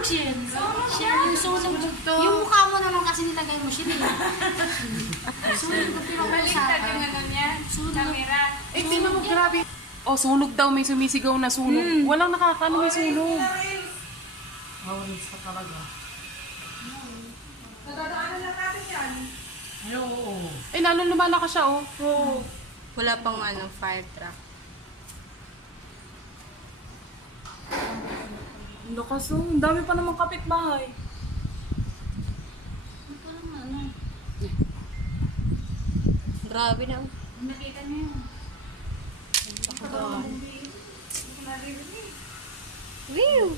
Sunog siya. Yung sunog. Yung mukha mo naman kasi nilagay mo siya. Sunog ko pinag-uusapan. Yung ano niya, camera. Eh, tingnan mo, grabe. Oh, sunog daw. May sumisigaw na sunog. Walang nakakaano, may sunog. Mawalis ka talaga. Nadadaanan lang natin yan. Ay, oo. Eh, lalo lumalakas siya, oh. Oo. Wala pang ano, fire truck. Lakas oh. Ang dami pa namang kapitbahay. Grabe na. Nakita niyo yun. Whew!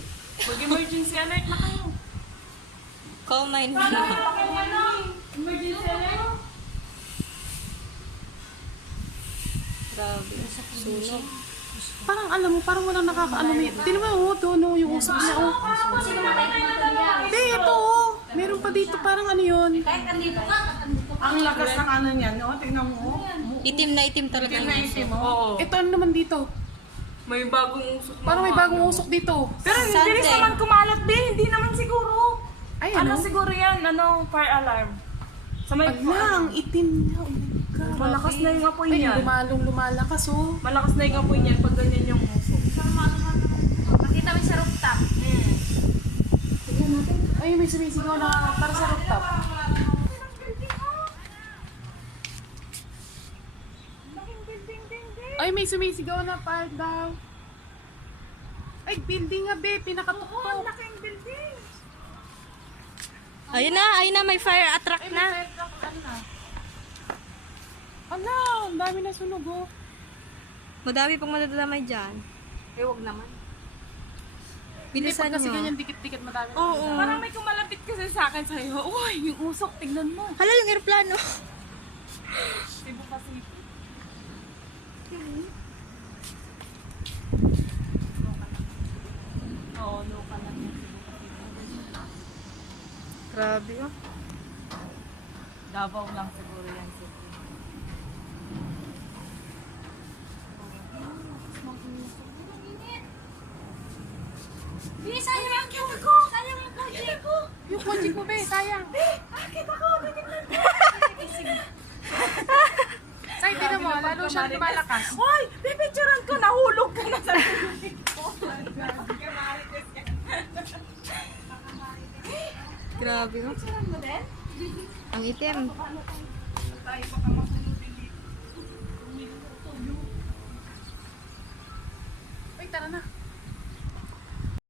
Mag-emergency alert na kayo. Call 911. Emergency alert. Grabe. Sunog. Parang alam mo, parang walang nakakaano. Tingnan mo, oh, doon, oh, yung usok niya, oh. Hindi, ito, oh. Meron pa dito, parang ano yun. Kahit andito ka, andito ka. Ang lakas ng ano niyan, no? Tingnan mo. Itim na itim talaga Itim yung na uso. itim, mo. Oo. Ito, ano naman dito? May bagong usok. na Parang may mga bagong ano. usok dito. Pero hindi rin Sunday. naman kumalat din. Hindi naman siguro. Ay, Ano ano? siguro yan? Ano? Fire alarm. Sa may Ala, ang itim niya. Oh my God. malakas na yung apoy Ay, niyan. lumalakas, oh. Malakas na yung apoy niyan pag ganyan yung usok. Makita mo sa rooftop. Ay, may sumisigaw na para sa rooftop. Ay, may sumisigaw na park daw. Ay, building nga, be. Pinakatuktok. Ayun na, may fire truck na. Ala, ang dami na sunog, oh. Madami pang madadamay dyan. Eh, wag naman. Bilisan Kasi nyo. ganyan dikit-dikit madami. Oo. Parang may kumalapit kasi sa akin sa'yo. Uy, yung usok, tignan mo. Hala, yung aeroplano. Cebu Pacific. Oo, local lang yan. Grabe, oh. Davao lang siguro yan. Cebu. Bi, sayang yung kotse ko. Sayang yung kotse ko. Yung kotse ko, be. Sayang. Say, tinan mo. Lalo siyang lumalakas. Hoy, pipicturean ko, nahulog ka na sa tubig ko. Grabe, oh. Ang itim. Ay, tara na.